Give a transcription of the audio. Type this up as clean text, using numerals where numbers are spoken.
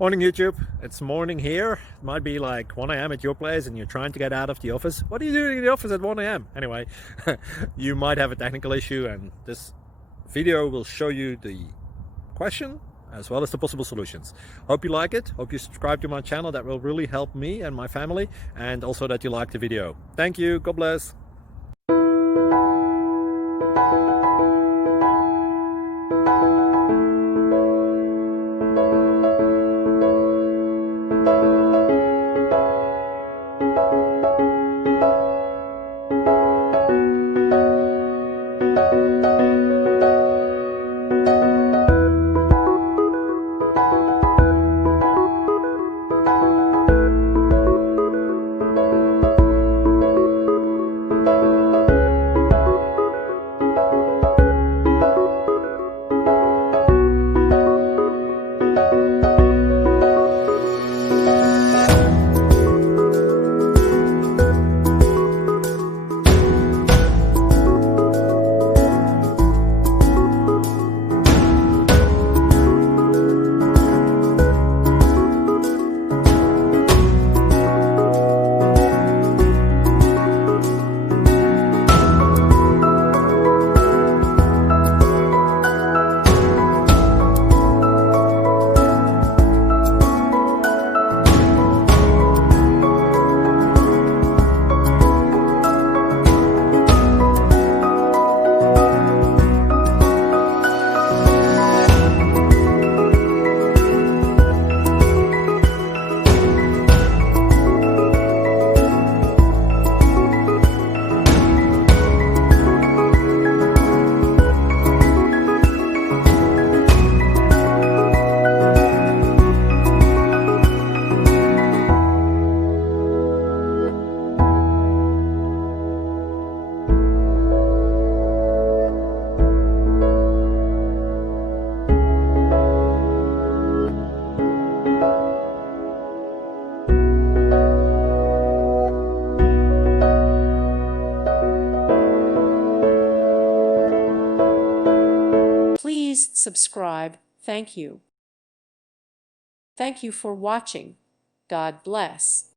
Morning YouTube, it's morning here. It might be like 1 a.m. at your place and you're trying to get out of the office. What are you doing in the office at 1 a.m.? Anyway, you might have a technical issue and this video will show you the question as well as the possible solutions. Hope you like it, hope you subscribe to my channel. That will really help me and my family, and also that you like the video. Thank you, God bless. Please subscribe. Thank you. Thank you for watching. God bless.